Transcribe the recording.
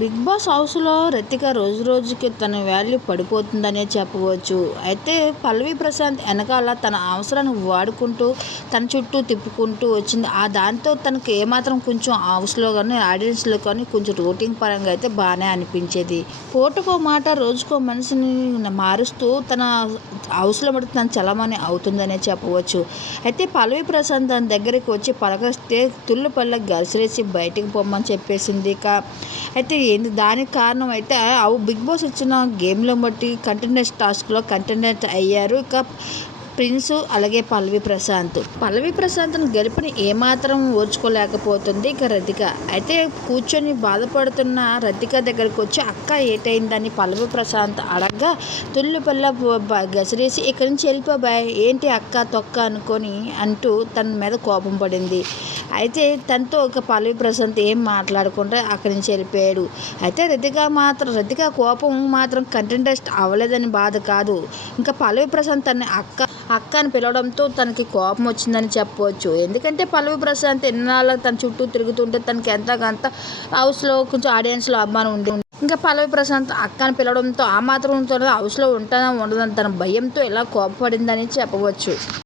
Big boss హౌస్లో రతిక రోజు రోజుకి తన వాల్యూ పడిపోతుందనే చెప్పవచ్చు. అయితే పల్లవి ప్రశాంత్ వెనకాల తన అవసరాన్ని వాడుకుంటూ తన చుట్టూ తిప్పుకుంటూ వచ్చింది. ఆ దాంతో తనకు ఏమాత్రం కొంచెం హౌస్లో కానీ ఆడియన్స్లో కానీ కొంచెం రోటింగ్ పరంగా అయితే బాగానే అనిపించేది. పూటకో మాట రోజుకో మనిషిని మారుస్తూ తన హౌస్లో మటు తన చలమని అవుతుందనే చెప్పవచ్చు. అయితే పల్లవి ప్రశాంత్ తన దగ్గరికి వచ్చి పలకరిస్తే తుళ్ళు పళ్ళకి గరిసిరేసి బయటికి పొమ్మని చెప్పేసింది ఇక. అయితే ఏంది? దానికి కారణం అయితే అవు బిగ్ బాస్ వచ్చిన గేమ్లో బట్టి కంటెండెంట్ టాస్క్లో కంటెండెంట్ అయ్యారు. ఇక ప్రిన్స్ అలాగే పల్లవి ప్రశాంత్. పల్లవి ప్రశాంత్ను గెలుపుని ఏమాత్రం ఓర్చుకోలేకపోతుంది ఇక రతిక. అయితే కూర్చొని బాధపడుతున్న రతిక దగ్గరికి వచ్చి అక్క ఏటైందని పల్లవి ప్రశాంత్ అడగగా తుల్లు పల్ల గసిరేసి ఇక్కడి నుంచి వెళ్ళిపోబాయ్ ఏంటి అక్క తొక్క అనుకొని అంటూ తన మీద కోపం పడింది. అయితే తనతో ఒక పల్లవి ప్రశాంత్ ఏం మాట్లాడకుండా అక్కడి నుంచి వెళ్ళిపోయాడు. అయితే రితిక మాత్రం రితిక కోపం మాత్రం కంటెంటెస్ట్ అవ్వలేదని బాధ కాదు. ఇంకా పల్లవి ప్రశాంత్ తన అక్క అక్క అని పిలవడంతో తనకి కోపం వచ్చిందని చెప్పవచ్చు ఎందుకంటే పల్లవి ప్రశాంత్ ఎన్నాళ్ళ తన చుట్టూ తిరుగుతుంటే తనకి ఎంతకంత హౌస్లో కొంచెం ఆడియన్స్లో అభిమానం ఉండి ఇంకా పల్లవి ప్రశాంత్ అక్కని పిలవడంతో ఆ మాత్రం హౌస్లో ఉంటానో ఉండదని తన భయంతో ఇలా కోపపడిందని చెప్పవచ్చు.